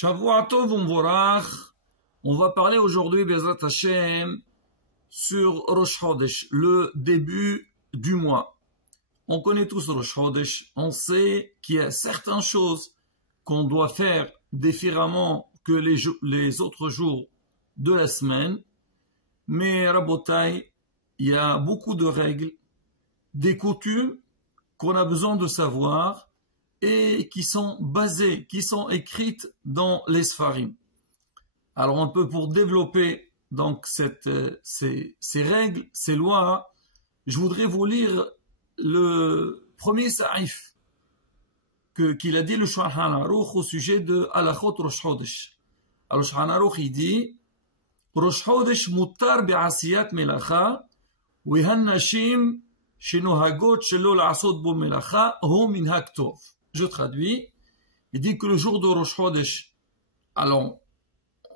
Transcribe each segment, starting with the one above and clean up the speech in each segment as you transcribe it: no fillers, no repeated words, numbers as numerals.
Shavua Tov Umvorach. On va parler aujourd'hui, Bezrat Hashem, sur Rosh Chodesh, le début du mois. On connaît tous Rosh Chodesh. On sait qu'il y a certaines choses qu'on doit faire différemment que les autres jours de la semaine. Mais Rabotai, il y a beaucoup de règles, des coutumes qu'on a besoin de savoir et qui sont basées, qui sont écrites dans les Sfarim. Alors un peu pour développer donc ces règles, ces lois, je voudrais vous lire le premier saïf qu'il a dit le Shulchan Aruch au sujet de Halachot Rosh Chodesh. Alors le Shulchan Aruch il dit Rosh Chodesh mutar be'asiyat melacha wehan nashim shenohagot shelo la'asot bo melacha hu minhag tov. Je traduis, il dit que le jour de Rosh Chodesh, alors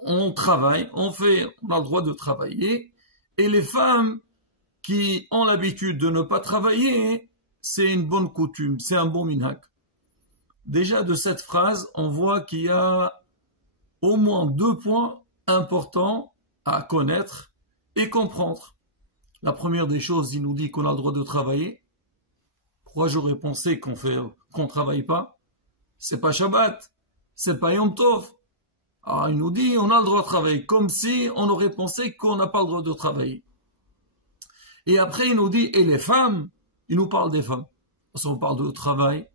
on travaille, on a le droit de travailler, et les femmes qui ont l'habitude de ne pas travailler, c'est une bonne coutume, c'est un bon minhag. Déjà de cette phrase, on voit qu'il y a au moins 2 points importants à connaître et comprendre. La première des choses, il nous dit qu'on a le droit de travailler. Pourquoi j'aurais pensé qu'on travaille pas? C'est pas Shabbat, c'est pas Yom Tov. Alors il nous dit on a le droit de travailler, comme si on aurait pensé qu'on n'a pas le droit de travailler. Et après il nous dit et les femmes, il nous parle des femmes. Parce qu'on parle de travail,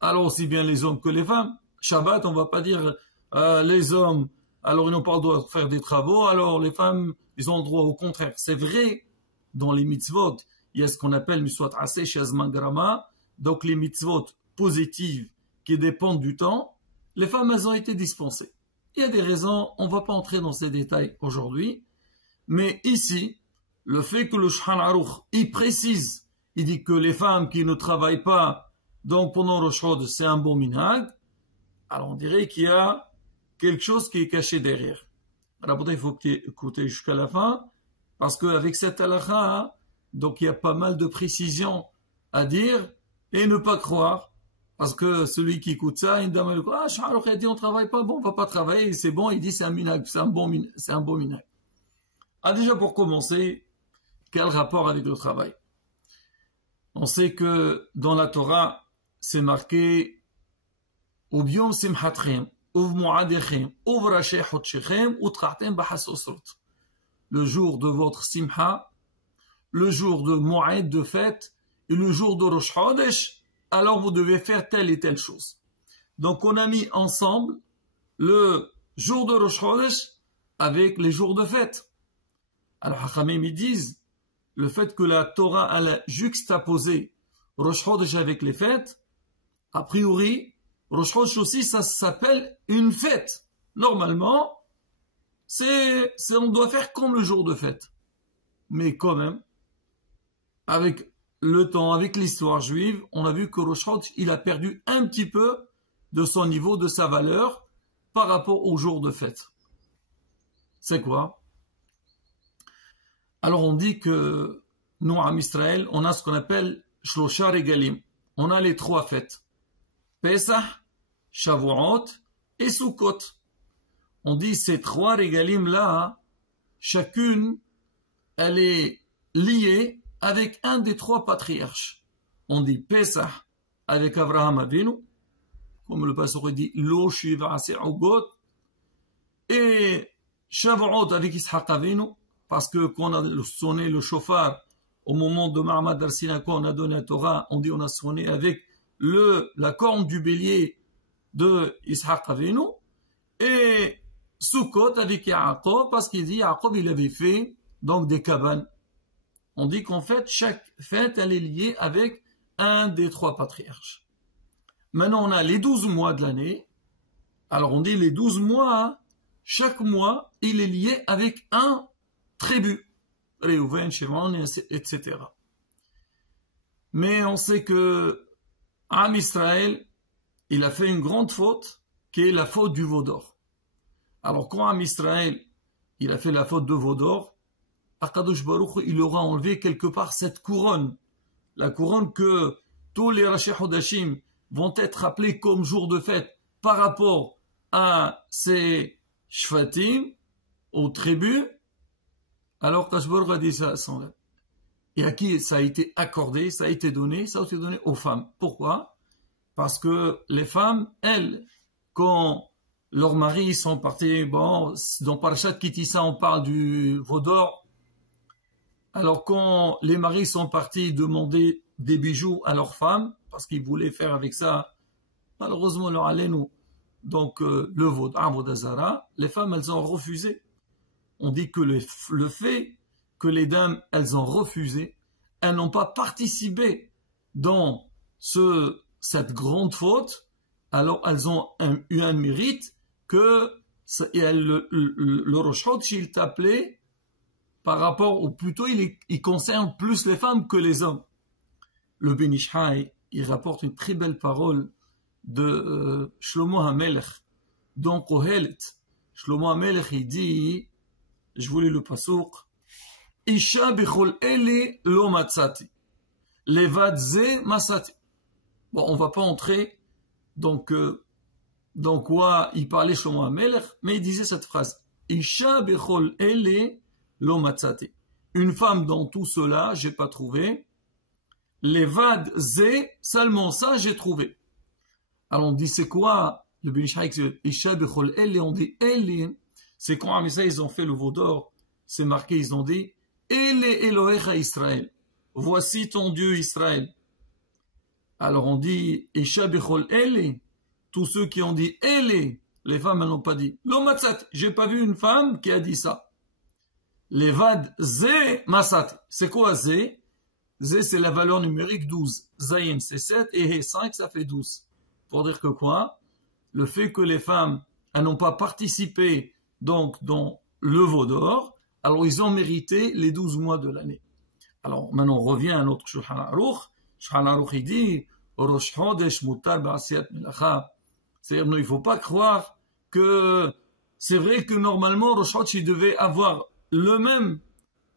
alors aussi bien les hommes que les femmes. Shabbat, on va pas dire les hommes, alors ils n'ont pas le droit de faire des travaux, alors les femmes, ils ont le droit au contraire. C'est vrai, dans les mitzvot, il y a ce qu'on appelle mitzvot aseh shazman grama, donc les mitzvot positives qui dépendent du temps, les femmes elles ont été dispensées. Il y a des raisons, on ne va pas entrer dans ces détails aujourd'hui, mais ici, le fait que le Shulchan Aruch, il précise, il dit que les femmes qui ne travaillent pas, donc pendant Rosh Chodesh, c'est un bon minhag, alors on dirait qu'il y a quelque chose qui est caché derrière. Alors il faut écouter jusqu'à la fin, parce qu'avec cette halakha, donc il y a pas mal de précisions à dire et ne pas croire. Parce que celui qui écoute ça, il me dit, ah, Shulchan a dit on travaille pas, bon, on va pas travailler, c'est bon, il dit c'est un minhag, c'est un bon minhag. Ah, déjà pour commencer, quel rapport avec le travail? On sait que dans la Torah, c'est marqué Ubiom simchatchem, uv mu'adechem, uv rashei chodshechem, utrachtem b'chas osrot. Le jour de votre simha, le jour de Mu'ad, de fête, et le jour de Rosh Chodesh, alors vous devez faire telle et telle chose. Donc on a mis ensemble le jour de Rosh Chodesh avec les jours de fête. Alors Hachamim ils disent, le fait que la Torah a juxtaposé Rosh Chodesh avec les fêtes, a priori, Rosh Chodesh aussi ça s'appelle une fête. Normalement, on doit faire comme le jour de fête. Mais quand même, avec le temps, avec l'histoire juive, on a vu que Rosh Chodesh, il a perdu un petit peu de son niveau, de sa valeur, par rapport au jour de fête. C'est quoi? Alors on dit que nous, en Israël, on a ce qu'on appelle Shlosha Regalim. On a les 3 fêtes. Pesach, Shavuot et Sukkot. On dit ces 3 régalim là, chacune, elle est liée avec un des 3 patriarches. On dit Pesach avec Abraham Avinu, comme le pasteur dit Lo shiva ugot, et Shavuot avec Ishaq Avinu, parce que quand on a sonné le shofar au moment de Ma'amad Arsina, quand on a donné la Torah, on dit on a sonné avec la corne du bélier de Ishaq Avinu, et Sukkot avec Yaakov, parce qu'il dit Yaakov il avait fait donc des cabanes. On dit qu'en fait chaque fête elle est liée avec un des 3 patriarches. Maintenant on a les 12 mois de l'année. Alors on dit les 12 mois, chaque mois il est lié avec un tribu, Reuven, Shimon, etc. Mais on sait que Am Israël il a fait une grande faute qui est la faute du veau d'or. Alors quand Am Israël il a fait la faute de veau d'or, Akadosh Baruch il aura enlevé quelque part cette couronne, la couronne que tous les Rashi Hodashim vont être appelés comme jour de fête par rapport à ses shvatim, aux tribus, alors Kashbor a dit ça sans l'aide. Et à qui ça a été accordé, ça a été donné aux femmes. Pourquoi? Parce que les femmes, elles, quand leurs maris sont partis, bon, dans Parashat Kitissa, on parle du veau d'or. Alors quand les maris sont partis demander des bijoux à leurs femmes, parce qu'ils voulaient faire avec ça, malheureusement, leur allénou, donc le veau d'Azara, les femmes, elles ont refusé. On dit que le fait que les dames, elles ont refusé, elles n'ont pas participé dans cette grande faute, alors elles ont eu un mérite que le Rosh Chodesh, il t'appelait par rapport, ou plutôt il concerne plus les femmes que les hommes. Le Ben Ish Chai, il rapporte une très belle parole de Shlomo HaMelech, donc Kohelet. Shlomo HaMelech, il dit, je voulais le pasouk, Isha bechol ele lo matzati, levad ze masati. Bon, on va pas entrer, donc quoi il parlait Shlomo HaMelech, mais il disait cette phrase, Isha bechol ele lo matzati. Une femme dans tout cela, j'ai pas trouvé. Levad ze, seulement ça, j'ai trouvé. Alors on dit, c'est quoi le Ben Ish Chai, Isha bechol ele, on dit ele, c'est quand Amisa, ils ont fait le veau d'or, c'est marqué, ils ont dit, Ele Elohecha Israël, voici ton Dieu Israël. Alors on dit, Isha bechol ele, tous ceux qui ont dit ele, les femmes n'ont pas dit, lo matzat, j'ai pas vu une femme qui a dit ça. Levad ze masat, c'est quoi ze? Ze, c'est la valeur numérique 12. Zayin, c'est 7, et He, 5, ça fait 12. Pour dire que quoi? Le fait que les femmes, elles n'ont pas participé, donc, dans le veau d'or, alors ils ont mérité les 12 mois de l'année. Alors, maintenant, on revient à notre Shulchan Aruch. Shulchan Aruch, il dit, Rosh Chodesh mutar ba'asiyat melacha. C'est-à-dire, non, il ne faut pas croire que, c'est vrai que normalement, Rosh Chodesh, il devait avoir le même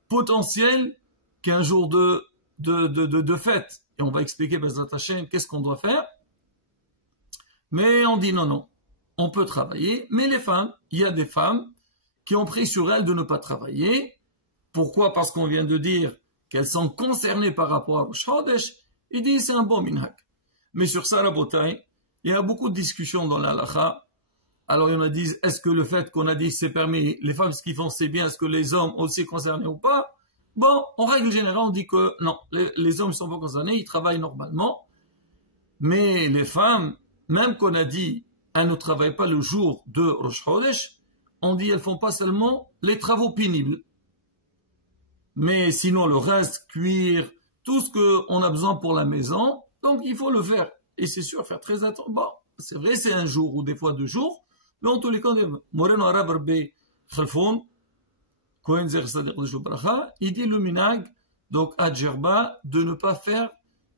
potentiel qu'un jour de fête. Et on va expliquer, Bezrat Hashem, qu'est-ce qu'on doit faire. Mais on dit non, on peut travailler. Mais les femmes, il y a des femmes qui ont pris sur elles de ne pas travailler. Pourquoi? Parce qu'on vient de dire qu'elles sont concernées par rapport à Rosh Chodesh. Il dit c'est un bon minhag. Mais sur ça, la bataille, il y a beaucoup de discussions dans la halakha. Alors il y en a qui disent, est-ce que le fait qu'on a dit c'est permis, les femmes ce qu'ils font c'est bien, est-ce que les hommes aussi concernés ou pas? Bon, en règle générale, on dit que non, les hommes ne sont pas concernés, ils travaillent normalement. Mais les femmes, même qu'on a dit, elles ne travaillent pas le jour de Rosh Chodesh, on dit elles font pas seulement les travaux pénibles. Mais sinon le reste, cuire, tout ce qu'on a besoin pour la maison, donc il faut le faire. Et c'est sûr, faire très attention. Bon, c'est vrai, c'est un jour ou des fois 2 jours, mais en tous les cas, Moreno Arab Rabbe Khalfoun, Kohen Zer Sadiq de Jobracha, il dit le minag, donc à Djerba, de ne pas faire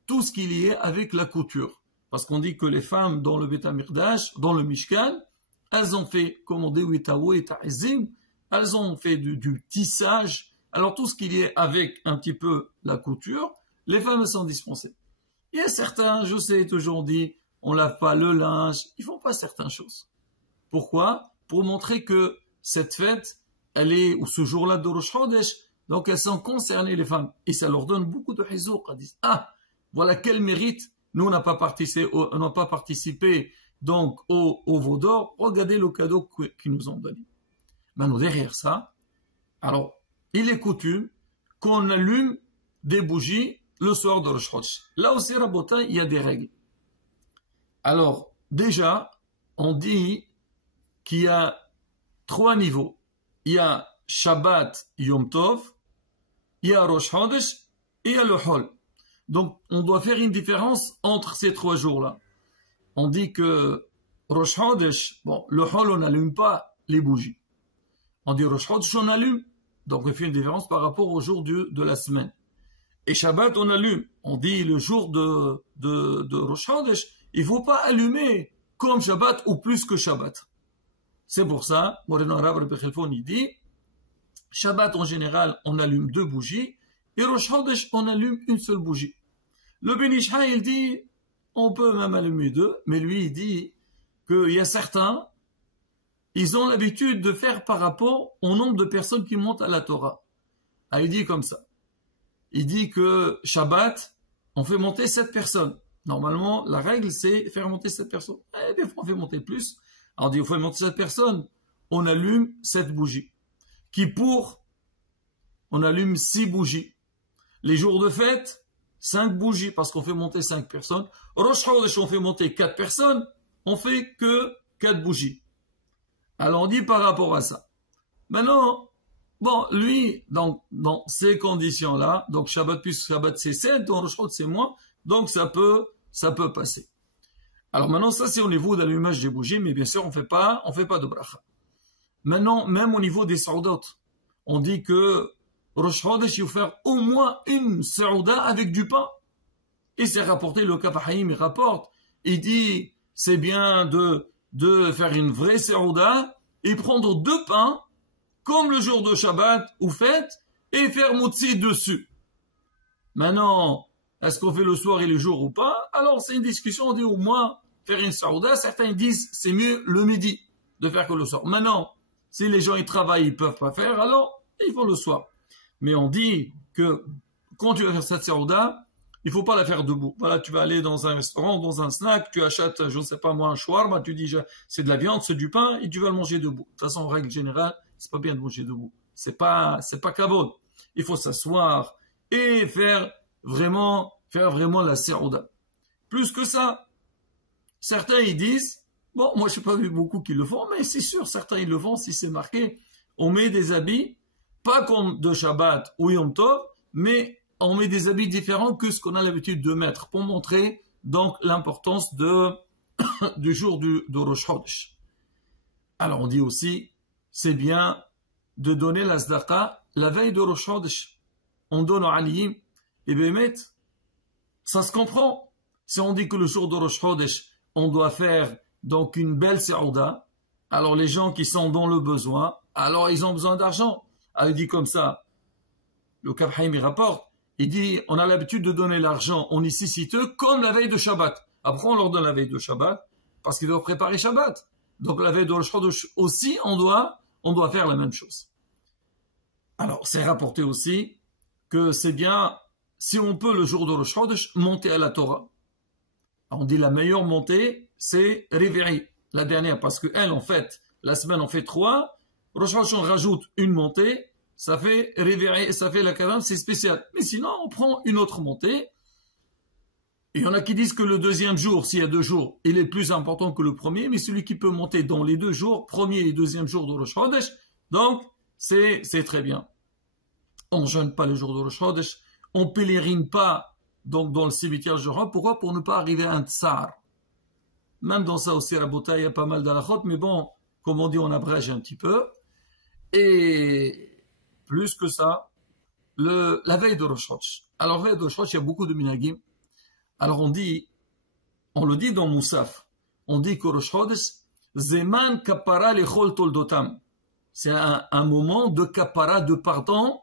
tout ce qui est lié avec la couture. Parce qu'on dit que les femmes dans le Beth Amikdash, dans le Mishkan, elles ont fait, comme on dit, Witawo et Ta'izim, elles ont fait du tissage. Alors tout ce qui est lié avec un petit peu la couture, les femmes sont dispensées. Il y a certains, je sais, toujours dit, on lave pas le linge, ils font pas certaines choses. Pourquoi? Pour montrer que cette fête, elle est, ou ce jour-là de Rosh Chodesh, donc elles sont concernées, les femmes. Et ça leur donne beaucoup de hizouk. Elles disent, ah, voilà quel mérite. Nous, on n'a pas participé, donc, au veau d'or. Regardez le cadeau qu'ils nous ont donné. Maintenant, derrière ça, alors, il est coutume qu'on allume des bougies le soir de Rosh Chodesh. Là aussi, Rabotin, il y a des règles. Alors, déjà, on dit qu'il y a 3 niveaux. Il y a Shabbat Yom Tov, il y a Rosh Chodesh et il y a le Hol. Donc, on doit faire une différence entre ces 3 jours-là. On dit que Rosh Chodesh, bon, le Hol, on n'allume pas les bougies. On dit Rosh Chodesh, on allume. Donc, on fait une différence par rapport au jour de la semaine. Et Shabbat, on allume. On dit le jour de Rosh Chodesh, il ne faut pas allumer comme Shabbat ou plus que Shabbat. C'est pour ça, Moreno Arab Rabbe Khalfoun, il dit, Shabbat en général, on allume 2 bougies, et Rosh Chodesh, on allume une seule bougie. Le Ben Ish Chai, il dit, on peut même allumer 2, mais lui, il dit qu'il y a certains ils ont l'habitude de faire par rapport au nombre de personnes qui montent à la Torah. Ah, il dit comme ça. Il dit que Shabbat, on fait monter 7 personnes. Normalement, la règle, c'est faire monter 7 personnes. Et des fois, on fait monter plus. Alors, on dit, il faut monter 7 personnes. On allume 7 bougies. Kippour, on allume 6 bougies. Les jours de fête, 5 bougies, parce qu'on fait monter 5 personnes. Rosh Chodesh, on fait monter 4 personnes. On fait que 4 bougies. Alors, on dit par rapport à ça. Maintenant, bon, lui, dans ces conditions-là, donc Shabbat plus Shabbat c'est 7, donc Rosh Chodesh c'est moins, donc ça peut passer. Alors maintenant, ça c'est au niveau de l'allumage des bougies, mais bien sûr on fait pas de bracha. Maintenant, même au niveau des saoudot, on dit que Rosh Chodesh, il faut faire au moins une saouda avec du pain. Et c'est rapporté, le Kaf HaChaim, il rapporte, il dit, c'est bien de faire une vraie saouda et prendre 2 pains, comme le jour de Shabbat ou fête, et faire motzi dessus. Maintenant, est-ce qu'on fait le soir et le jour ou pas? Alors, c'est une discussion, on dit au moins faire une saouda. Certains disent c'est mieux le midi de faire que le soir. Maintenant, si les gens ils travaillent, ils peuvent pas faire, alors ils font le soir. Mais on dit que quand tu vas faire cette saouda, il faut pas la faire debout. Voilà, tu vas aller dans un restaurant, dans un snack, tu achètes, je ne sais pas moi, un shawarma, tu dis c'est de la viande, c'est du pain, et tu vas le manger debout. De toute façon, en règle générale, c'est pas bien de manger debout. C'est pas kavod. Il faut s'asseoir et faire vraiment la saouda. Plus que ça, certains ils disent, bon, moi je n'ai pas vu beaucoup qui le font, mais c'est sûr, certains ils le font si c'est marqué. On met des habits, pas comme de Shabbat ou Yom Tov, mais on met des habits différents que ce qu'on a l'habitude de mettre pour montrer donc l'importance du jour de Rosh Chodesh. Alors on dit aussi, c'est bien de donner la Sdaqa la veille de Rosh Chodesh. On donne au Aliyim. Et bien, ça se comprend. Si on dit que le jour de Rosh Chodesh, on doit faire donc une belle saouda, alors les gens qui sont dans le besoin, alors ils ont besoin d'argent. Alors il dit comme ça, le Kaf HaChaim rapporte, il dit, on a l'habitude de donner l'argent aux nécessiteux comme la veille de Shabbat. Après, on leur donne la veille de Shabbat parce qu'ils doivent préparer Shabbat. Donc la veille de Rosh Chodesh aussi, on doit faire la même chose. Alors, c'est rapporté aussi que c'est bien, si on peut le jour de Rosh Chodesh, monter à la Torah. On dit la meilleure montée, c'est Réveillé, la dernière, parce que elle, en fait, la semaine, on fait 3. Rosh Chodesh, on rajoute une montée, ça fait Réveillé, ça fait la cadence, c'est spécial. Mais sinon, on prend une autre montée. Il y en a qui disent que le deuxième jour, s'il y a 2 jours, il est plus important que le premier, mais celui qui peut monter dans les 2 jours, premier et deuxième jour de Rosh Chodesh, donc, c'est très bien. On ne jeûne pas le jour de Rosh Chodesh, on pèlerine pas donc dans le cimetière de Jora. Pourquoi? Pour ne pas arriver à un tsar. Même dans ça aussi, Rabota, il y a pas mal d'halachot, mais bon, comme on dit, on abrège un petit peu. Et plus que ça, la veille de Rosh Chodesh. Alors, la veille de Rosh Chodesh, il y a beaucoup de minagim. Alors, on le dit dans Moussaf, on dit que Rosh Chodesh, Zeman kapara lechol toldotam. C'est un moment de kapara, de pardon,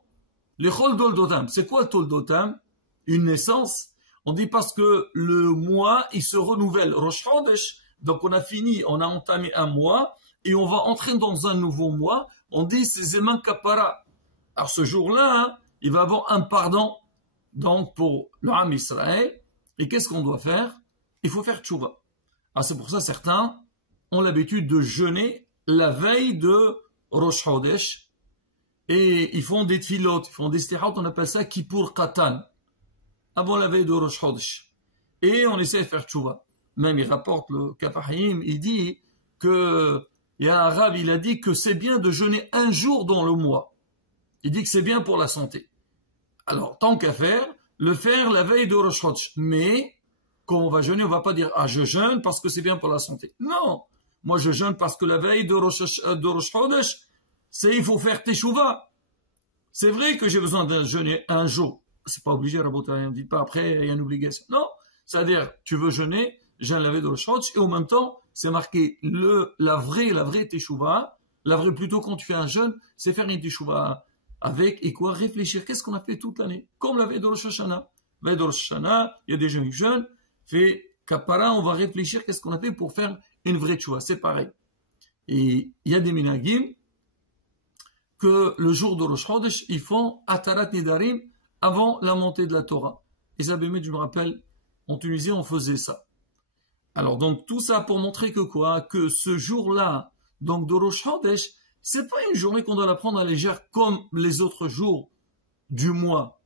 lechol toldotam. C'est quoi toldotam? Une naissance. On dit parce que le mois, il se renouvelle. Rosh Chodesh, donc on a entamé un mois, et on va entrer dans un nouveau mois. On dit c'est Zeman kapara. Alors ce jour-là, hein, il va avoir un pardon, donc pour le Ham Israël. Et qu'est-ce qu'on doit faire? Il faut faire tchouva. Alors c'est pour ça certains ont l'habitude de jeûner la veille de Rosh Chodesh et ils font des tfilot, ils font des stihot, on appelle ça Kippour Katan, avant la veille de Rosh Chodesh. Et on essaie de faire tchouva. Même il rapporte le Kaf HaChaim, il dit que, il y a un arabe, il a dit que c'est bien de jeûner un jour dans le mois. Il dit que c'est bien pour la santé. Alors, tant qu'à faire, le faire la veille de Rosh Chodesh. Mais, quand on va jeûner, on va pas dire, ah, je jeûne parce que c'est bien pour la santé. Non! Moi, je jeûne parce que la veille de Rosh Chodesh, il faut faire teshuva. C'est vrai que j'ai besoin de jeûner un jour. C'est pas obligé, Rabota, ne dit pas après, il y a une obligation. Non! C'est-à-dire, tu veux jeûner, jeûne la veille de Rosh Chodesh, et en même temps, c'est marqué la vraie teshuva. La vraie, plutôt, quand tu fais un jeûne, c'est faire une teshuva avec, et quoi, réfléchir. Qu'est-ce qu'on a fait toute l'année? Comme la veille de Rosh Hashanah. La veille de Rosh Hashanah, il y a des gens qui jeûnent, fait kapara, on va réfléchir qu'est-ce qu'on a fait pour faire une vraie teshuva. C'est pareil. Et il y a des minagim que le jour de Rosh Chodesh, ils font Atarat Nidarim avant la montée de la Torah. Et ça, je me rappelle, en Tunisie, on faisait ça. Alors, donc, tout ça pour montrer que quoi? Que ce jour-là, donc de Rosh Chodesh, c'est pas une journée qu'on doit la prendre à légère comme les autres jours du mois.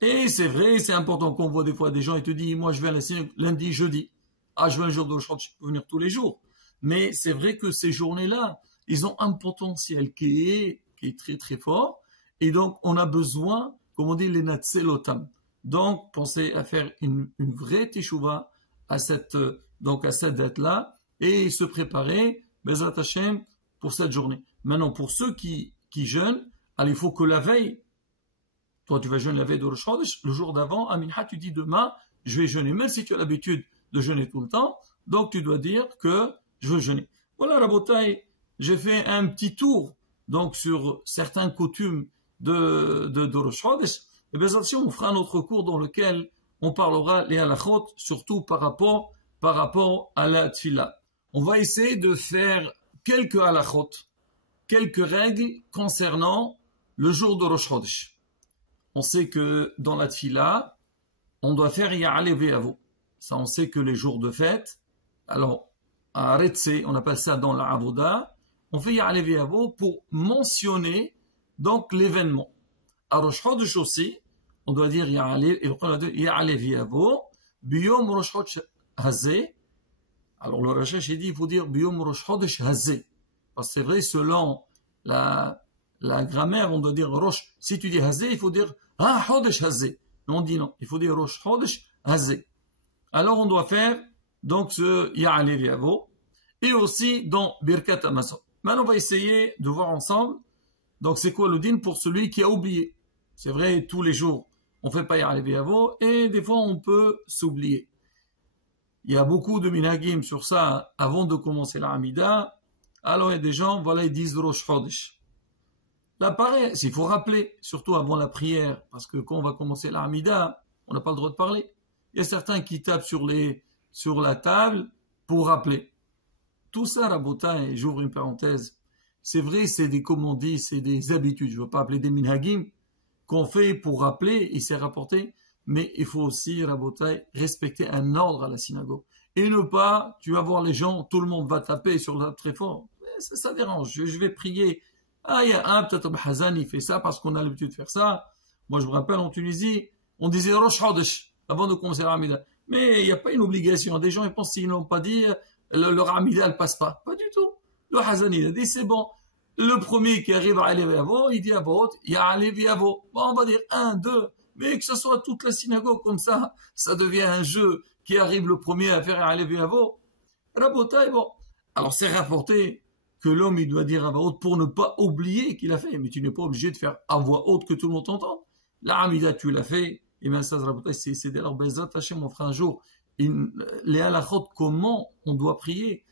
Et c'est vrai, c'est important qu'on voit des fois des gens et te disent, moi je vais à la synagogue lundi, jeudi. Ah, je vais un jour de Rosh Chodesh, je peux venir tous les jours. Mais c'est vrai que ces journées-là, ils ont un potentiel qui est très très fort. Et donc, on a besoin, comme on dit, les natselotam. Donc, pensez à faire une vraie teshuva à cette date-là et se préparer, Bezrat Hashem, pour cette journée. Maintenant, pour ceux qui jeûnent, alors il faut que la veille, toi tu vas jeûner la veille de Rosh Chodesh, le jour d'avant, à Mincha, tu dis demain, je vais jeûner, même si tu as l'habitude de jeûner tout le temps, donc tu dois dire que je veux jeûner. Voilà, Rabotai, j'ai fait un petit tour donc sur certaines coutumes de Rosh Chodesh. Et bien, on fera un autre cours dans lequel on parlera les halachot, surtout par rapport à la tfila. On va essayer de faire quelques halachot, quelques règles concernant le jour de Rosh Chodesh. On sait que dans la tfila, on doit faire Ya'aleh Ve'avo. Ça, on sait que les jours de fête, alors, à Retse, on appelle ça dans la Avoda, on fait Ya'aleh Ve'avo pour mentionner donc l'événement. À Rosh Chodesh aussi, on doit dire Ya'aleh Ve'avo, Biyom Rosh Chodesh Hazeh. Alors le Rashash dit il faut dire Biyom Rosh Chodesh Hazeh. Parce que c'est vrai, selon la grammaire, on doit dire Rosh. Si tu dis Hazeh, il faut dire Chodesh Hazeh. Mais on dit non, il faut dire Rosh Chodesh Hazeh. Alors on doit faire donc ce Ya'aleh Ve'avo et aussi dans Birkat Hamazon. Maintenant on va essayer de voir ensemble. Donc c'est quoi le din pour celui qui a oublié? C'est vrai, tous les jours on fait pas Ya'aleh Ve'avo et des fois on peut s'oublier. Il y a beaucoup de minhagim sur ça avant de commencer la Hamida. Alors il y a des gens, voilà, ils disent Rosh Chodesh. Là pareil, il faut rappeler, surtout avant la prière, parce que quand on va commencer la Hamida, on n'a pas le droit de parler. Il y a certains qui tapent sur la table pour rappeler. Tout ça, Rabota, et j'ouvre une parenthèse, c'est vrai, c'est des, comme on dit, c'est des habitudes, je ne veux pas appeler des minhagim, qu'on fait pour rappeler, il s'est rapporté, mais il faut aussi, Rabota, respecter un ordre à la synagogue. Et ne pas, tu vas voir les gens, tout le monde va taper sur la très fort. Ça dérange, je vais prier. Ah, il y a un, peut-être Hazan, il fait ça parce qu'on a l'habitude de faire ça. Moi, je me rappelle, en Tunisie, on disait Rosh Chodesh avant de commencer la Hamida. Mais il n'y a pas une obligation. Des gens, ils pensent qu'ils n'ont pas dit, leur Hamida, elle passe pas. Pas du tout. Le Hazan, il a dit, c'est bon. Le premier qui arrive à aller Ve'avo, il dit à Baot, il y a aller Ve'avo. Bon, on va dire 1, 2. Mais que ce soit toute la synagogue comme ça, ça devient un jeu qui arrive le premier à faire aller Ve'avo. Rabotai, bon. Alors, c'est rapporté que l'homme, il doit dire à voix haute pour ne pas oublier qu'il a fait. Mais tu n'es pas obligé de faire à voix haute que tout le monde t'entende. La Hamida, tu l'as fait. Et bien ça, c'est d'ailleurs Bezrat Hashem, on fera un jour les halachot, comment on doit prier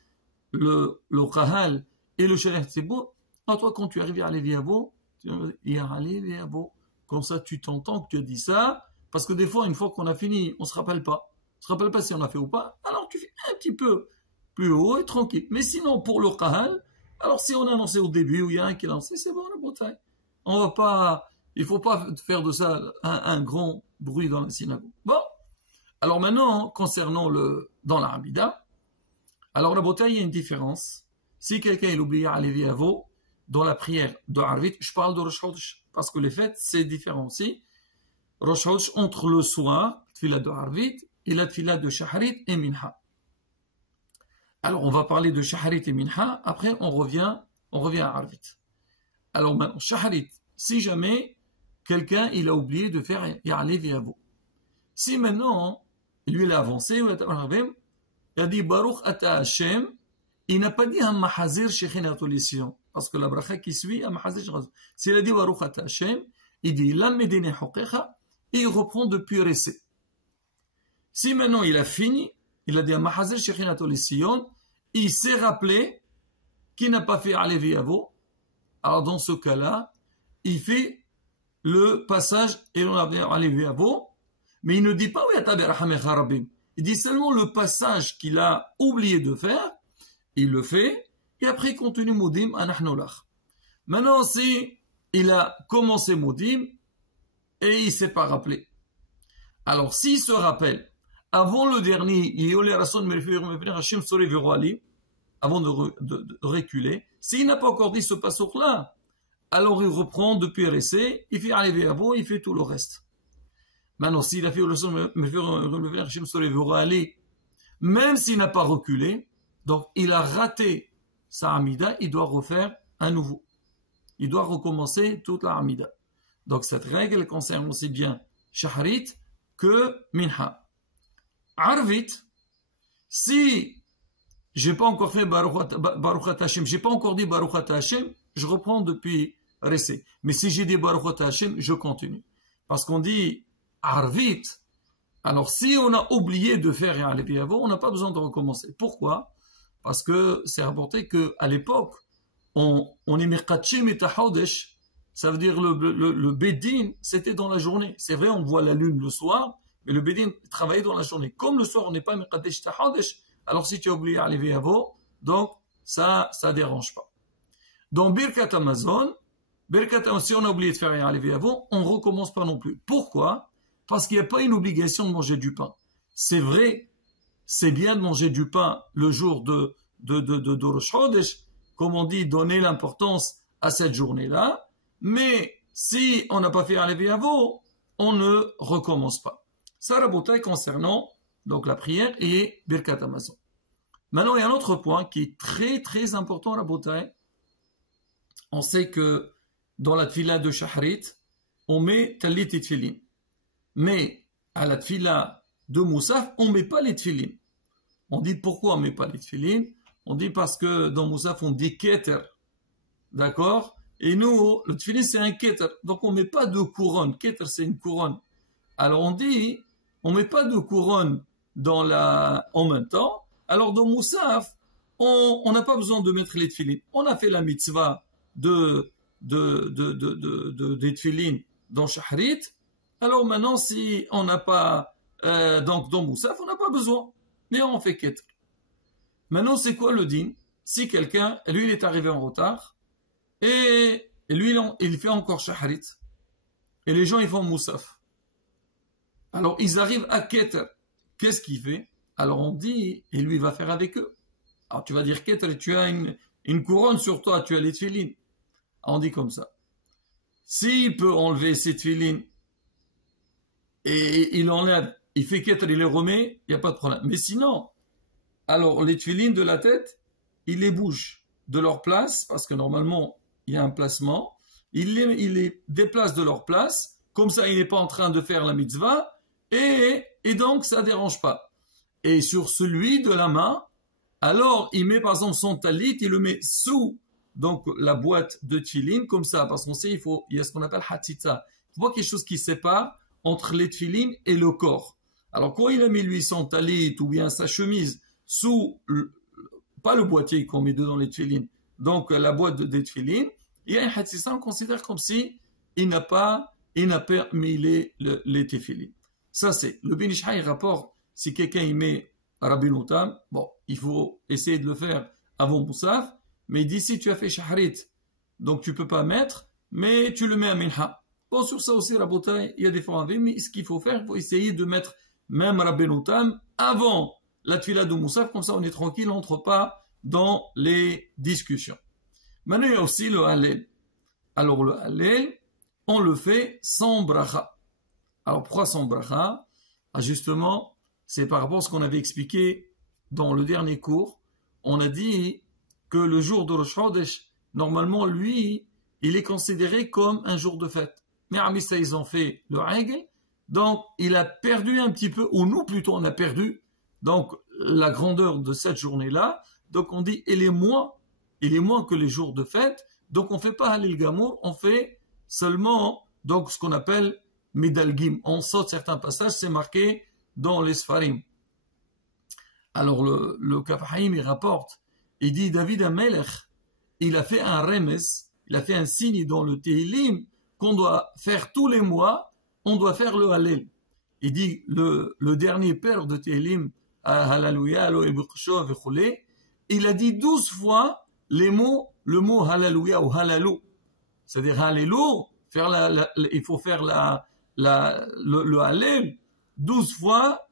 le Kahal et le Sherech Tzibur. Ah, toi, quand tu arrives à Ya'aleh Ve'avo, tu dis Ya'aleh Ve'avo. Comme ça, tu t'entends que tu as dit ça. Parce que des fois, une fois qu'on a fini, on ne se rappelle pas. On ne se rappelle pas si on a fait ou pas. Alors, tu fais un petit peu plus haut et tranquille. Mais sinon, pour le Kahal, alors si on a annoncé au début, ou il y a un qui a lancé, c'est bon, la bouteille. On va pas, il faut pas faire de ça un grand bruit dans la synagogue. Bon. Alors maintenant, concernant dans la Hamida, alors la bouteille, il y a une différence. Si quelqu'un il oublie Ya'aleh Ve'avo dans la prière de Arvit, je parle de Rosh Chodesh, parce que les fêtes, c'est différent aussi. Rosh Chodesh entre le soir, tfila de Arvit, et la tfila de Shaharit et Minha. Alors, on va parler de Shaharit et Minha. Après, on revient à Arvit. Alors maintenant, Shaharit, si jamais quelqu'un il a oublié de faire Ya'aleh Ve'avo. Si maintenant, lui il a avancé, il a dit Baruch Ata Hashem, il n'a pas dit Mahazir Shekhinatu Sion, parce que la bracha qui suit, Mahazir Shekhinatu. S'il a dit Baruch Ata Hashem, il dit Lam Medine Hokecha, et il reprend depuis Ressé. Si maintenant il a fini, il a dit Mahazir Shekhinatu Sion, il s'est rappelé qu'il n'a pas fait Ya'aleh Ve'avo. Alors dans ce cas-là, il fait le passage et on a Ya'aleh Ve'avo, mais il ne dit pas il dit seulement le passage qu'il a oublié de faire, il le fait et après il continue Moudim Anahnu lach. Maintenant, si il a commencé Moudim et il ne s'est pas rappelé, alors s'il se rappelle, avant le dernier, avant de reculer, s'il n'a pas encore dit ce passouk-là, alors il reprend depuis RC, il fait arriver à vous, il fait tout le reste. Maintenant, s'il a fait même s'il n'a pas reculé, donc il a raté sa Hamida, il doit refaire à nouveau. Il doit recommencer toute la Hamida. Donc cette règle concerne aussi bien Shahrit que Minha. Arvit, si j'ai pas encore fait Baruchat Hashem, j'ai pas encore dit Baruchat Hashem, je reprends depuis Ressé. Mais si j'ai dit Baruchat Hashem, je continue. Parce qu'on dit Arvit, alors si on a oublié de faire Ya'aleh V'yavo, on n'a pas besoin de recommencer. Pourquoi? Parce que c'est rapporté qu'à l'époque, on est Mirkatchim et Tahodesh, ça veut dire le Bedin, c'était dans la journée. C'est vrai, on voit la lune le soir, mais le Bedin travaillait dans la journée. Comme le soir, on n'est pas Mirkadesh Tahodesh, alors si tu as oublié Ya'aleh V'yavo, donc ça dérange pas. Dans Birkat Hamazon, si on a oublié de faire Ya'aleh V'yavo, on ne recommence pas non plus. Pourquoi? Parce qu'il n'y a pas une obligation de manger du pain. C'est vrai, c'est bien de manger du pain le jour de Rosh Chodesh, comme on dit, donner l'importance à cette journée-là, mais si on n'a pas fait Ya'aleh V'yavo, on ne recommence pas. Ça, Rabotai, concernant donc la prière et Birkat Hamazon. Maintenant, il y a un autre point qui est très très important, Rabotai. On sait que dans la tfila de Shahrit, on met Talit et Tfilin. Mais à la tfila de Moussaf, on ne met pas les tfilin. On dit pourquoi on ne met pas les tfilin? On dit parce que dans Moussaf, on dit keter. D'accord? Et nous, le tfilin, c'est un keter. Donc, on ne met pas de couronne. Keter, c'est une couronne. Alors, on dit, on ne met pas de couronne en même temps. Alors, dans Moussaf, on n'a pas besoin de mettre les tfilin. On a fait la mitzvah des tfilin dans Shahrit. Alors maintenant, si on n'a pas, donc dans Moussaf, on n'a pas besoin, mais on fait Ketr. Maintenant, c'est quoi le din? Si quelqu'un, lui, il est arrivé en retard, et lui, il fait encore Shahrit, et les gens, ils font Moussaf. Alors, ils arrivent à Ketr. Qu'est-ce qu'il fait? Alors, on dit, et lui, il va faire avec eux. Alors, tu vas dire Ketr, tu as une couronne sur toi, tu as les tfilin. On dit comme ça. S'il peut enlever ses tfilin, et il enlève, il fait Ketr, il les remet, il n'y a pas de problème. Mais sinon, alors les tfilines de la tête, il les bouge de leur place, parce que normalement, il y a un placement, il les déplace de leur place, comme ça il n'est pas en train de faire la mitzvah, et donc ça ne dérange pas. Et sur celui de la main, alors il met par exemple son talit, il le met sous donc la boîte de tfilin, comme ça, parce qu'on sait, il y a ce qu'on appelle hatita. Il faut quelque chose qui sépare entre les tfilin et le corps. Alors, quand il a mis lui son talit ou bien sa chemise sous, pas le boîtier qu'on met dedans les tfilin, donc la boîte des tfilin, il y a un hatissa, on considère comme si il n'a pas mis les tfilin. Ça, c'est, le Ben Ish Hai rapporte, si quelqu'un y met Rabbeinu Tam, bon, il faut essayer de le faire avant Moussaf, mais d'ici tu as fait Shahrit, donc tu peux pas mettre, mais tu le mets à Minha. Bon, sur ça aussi, Rabotai, il y a des fois mais ce qu'il faut faire, il faut essayer de mettre même Rabbeinu Tam avant la tfila de Moussaf, comme ça on est tranquille, on n'entre pas dans les discussions. Maintenant, il y a aussi le Hallel. Alors, le Hallel, on le fait sans bracha. Alors, pourquoi sans bracha? Justement, c'est par rapport à ce qu'on avait expliqué dans le dernier cours. On a dit que le jour de Rosh Chodesh, normalement, lui, il est considéré comme un jour de fête. Mais amis, ça, ils ont fait le règle. Donc, il a perdu un petit peu, ou nous plutôt, on a perdu, donc, la grandeur de cette journée-là. Donc, on dit, il est moins que les jours de fête. Donc, on ne fait pas Halil Gamour, on fait seulement, donc, ce qu'on appelle Medalgim. On saute certains passages, c'est marqué dans les Sfarim. Alors, le Kaf Haïm, il rapporte, il dit, David Amelech, il a fait un remes, il a fait un signe dans le Tehillim, qu'on doit faire tous les mois, on doit faire le Hallel. Il dit, le dernier père de Tehillim, Hallelujah, il a dit 12 fois le mot hallelujah ou hallalou, c'est-à-dire hallelou, il faut faire le hallel 12 fois,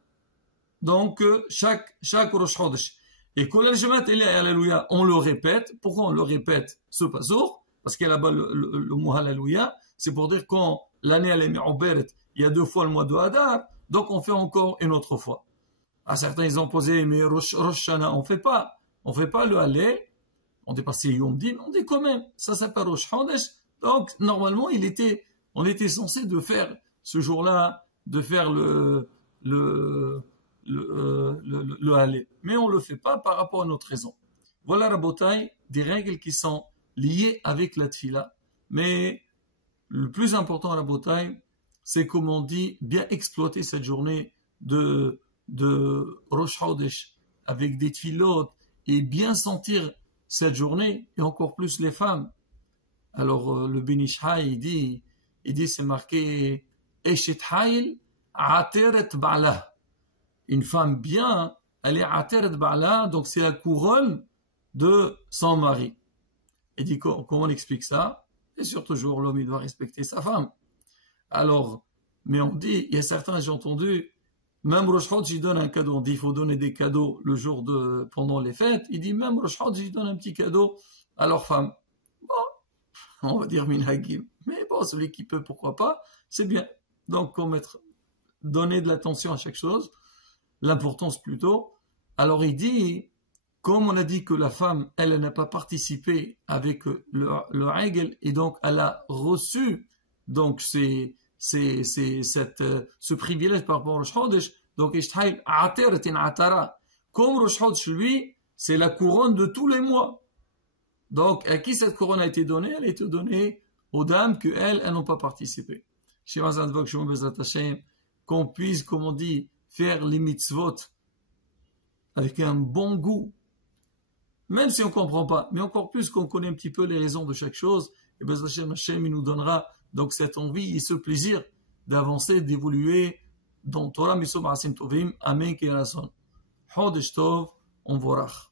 donc chaque Rosh Chodesh. Et quand Alléluia, on le répète. Pourquoi on le répète ce pasour? Parce qu'il y a là-bas le mot Alléluia, c'est pour dire quand l'année elle est mi'oberet, il y a 2 fois le mois de Hadar, donc on fait encore une autre fois. À certains ils ont posé, mais Rosh Shana, on fait pas le Hallel, on dit pas c'est Yom Din, on dit quand même, ça s'appelle Rosh Chodesh, donc normalement on était censé de faire ce jour-là, de faire le Hallel. Mais on ne le fait pas par rapport à notre raison. Voilà, Rabotai, des règles qui sont liées avec la Tfila. Mais le plus important, Rabotai, c'est comme on dit, bien exploiter cette journée de Rosh Chodesh avec des Tfilot et bien sentir cette journée, et encore plus les femmes. Alors, le Ben Ish Chai, il dit, c'est marqué Eshet Hayil Ateret Ba'lah. Une femme bien, elle est Ateret Ba'lah, donc c'est la couronne de son mari. Il dit, comment on explique ça? Et sur toujours, l'homme, il doit respecter sa femme. Alors, mais on dit, il y a certains, j'ai entendu, même Rosh Chodesh, il donne un cadeau. On dit, il faut donner des cadeaux le jour pendant les fêtes. Il dit, même Rosh Chodesh, il donne un petit cadeau à leur femme. Bon, on va dire minhagim. Mais bon, celui qui peut, pourquoi pas, c'est bien. Donc, donner de l'attention à chaque chose, l'importance plutôt. Alors, il dit, comme on a dit que la femme, elle n'a pas participé avec le règle, et donc elle a reçu donc ce privilège par rapport au Rosh Chodesh, donc comme Rosh Chodesh, lui, c'est la couronne de tous les mois. Donc, à qui cette couronne a été donnée? Elle a été donnée aux dames elles n'ont pas participé. Qu'on puisse, comme on dit, faire les mitzvot avec un bon goût, même si on ne comprend pas, mais encore plus qu'on connaît un petit peu les raisons de chaque chose, et bien Hashem, il nous donnera donc cette envie et ce plaisir d'avancer, d'évoluer dans Torah Mitzvot Ma'asim Tovim. Amen. Chodesh Tov, on vorach.